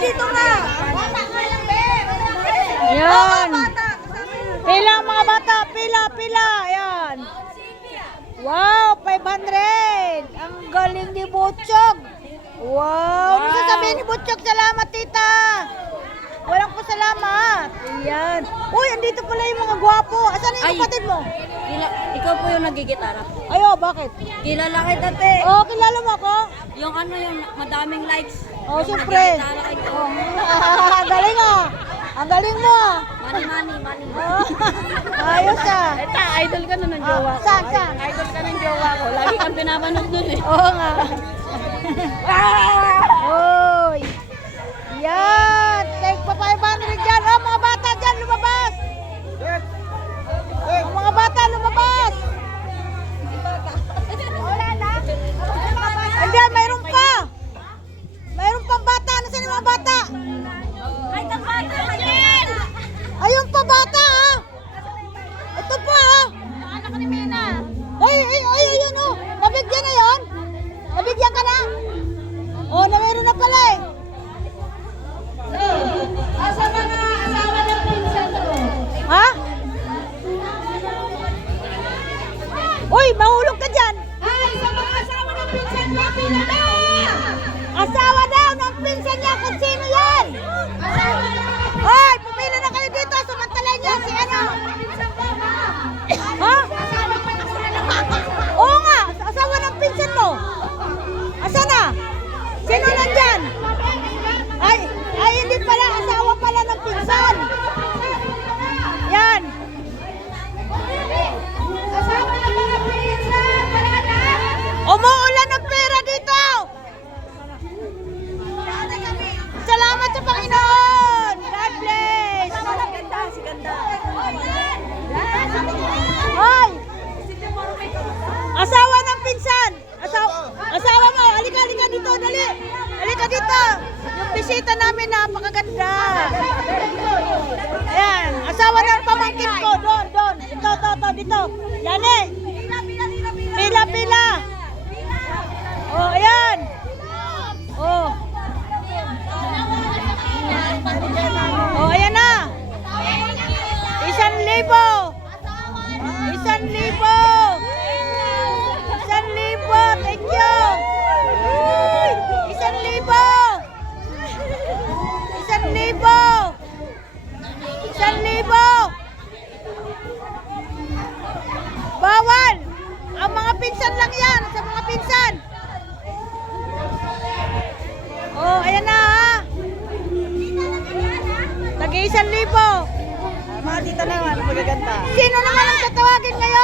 dito nga. Yan. Pila ang mga bata. Pila, pila. Yan. Wow, 500. Ang galing ni Butchog. Wow. Ano sasabihin ni Butchog? Salamat, tita. Walang po salamat. Ayan. Uy, andito pala yung mga gwapo. Asan yung kapatid mo? Ikaw po yung nagigitara. Ayo, bakit? Kilala kita, te. Oh, kilala mo ako? Yung ano, yung madaming likes. Oh, Yung siyempre. nagigitara kay ko. Ang galing ah. Ang galing mo ah. Money. Ayos ah. Ito, idol ka na ng jowa ko. Saan? Idol ka ng jowa ko. Lagi kang pinapanood dun eh. Oo nga. Uy. Yan. Take pa 500 dyan. Oh, mga bata dyan, lumabas. Mga bata, lumabas. Hindi, mayroon pa. Mayroon pang bata. Nasaan yung mga bata? Ay, bata ka yan! Ayun pa bata ah. Ito pa ah. Anak ni Mina. Ay, ayan oh. Nabigyan na yan? Nabigyan ka na? Oh, mayroon na pala eh. Asa mga asawa ng pinsan ko? Ha? Uy, mahulog ka dyan. Ay, sa mga asawa ng pinsan ko, pila na! Asawa daw ng pinsan niya kung sino yan. Asawa na! Hoy, pumila na kayo dito. Samantala niyo si ano. Ha? Oo nga, asawa ng pinsan mo. Asa na? Sino nandyan? Ay, hindi pala. Asawa pala ng pinsan. Yan. Asawa ng mga pinsan! Wala na! Umuulan ng pera dito. Salamat sa Panginoon. God bless. Si ganda. Hoy! Asawa ng pinsan. Asawa mo. Halika dito. Dali. Halika dito. Yung bisita namin napakaganda. Ayan. Asawa ng pamangkin ko. Doon. Ito. Dito. Dali. Pila. Oh, ayan. Oh. Oh, ayan na. 1,000. 1,000. 1,000. Thank you. 1,000. 1,000. Bawal. Ang mga pinsan lang yan. Sa mga pinsan. Oh, ayan na ha. Tagi 1,000. Mga tita naman, magaganda. Sino naman ang tatawagin ngayon?